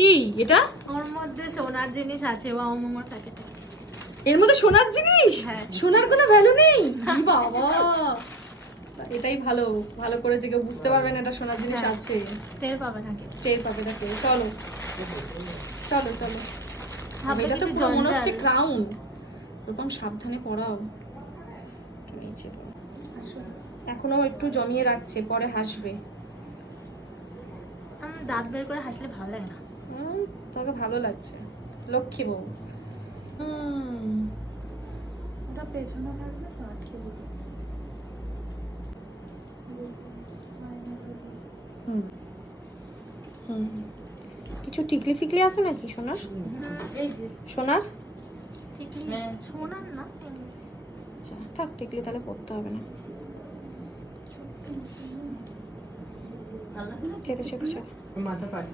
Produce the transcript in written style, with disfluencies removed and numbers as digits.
কি এটা? ওর মধ্যে সোনার জিনিস আছে বাবা মামার প্যাকেটে। এর মধ্যে সোনার জিনিস? হ্যাঁ। সোনার কোনো ভ্যালু নেই বাবা। এটাই ভালো, ভালো করেছে, কেউ বুঝতে পারবে না এটা সোনার জিনিস হ্যাঁ। আছে। টের পাবে নাকি? টের পাবে না কেউ। চলো চলো চলো। ভাববে এটা তো কিছু পুরো মনে হচ্ছে জঞ্জাল। ক্রাউন। এরকম সাবধানে পড়াও। একটু নিচে দাও। এখনো একটু জমিয়ে রাখছে, পরে হাসবে। আমার দাঁত বের করে হাসলে ভালো লাগে না। তোকে ভালো লাগছে, লক্ষ্মী বউ। ওটা পেছনে থাকবে তো আটকে দেবো। কিছু টিকলি ফিকলি আছে নাকি সোনার? এই যে সোনার? টিকলি সোনার না এমনি। আচ্ছা থাক, টিকলি তাহলে পড়তে হবে না। যেতে যেতে চল। মাথা পাড়ি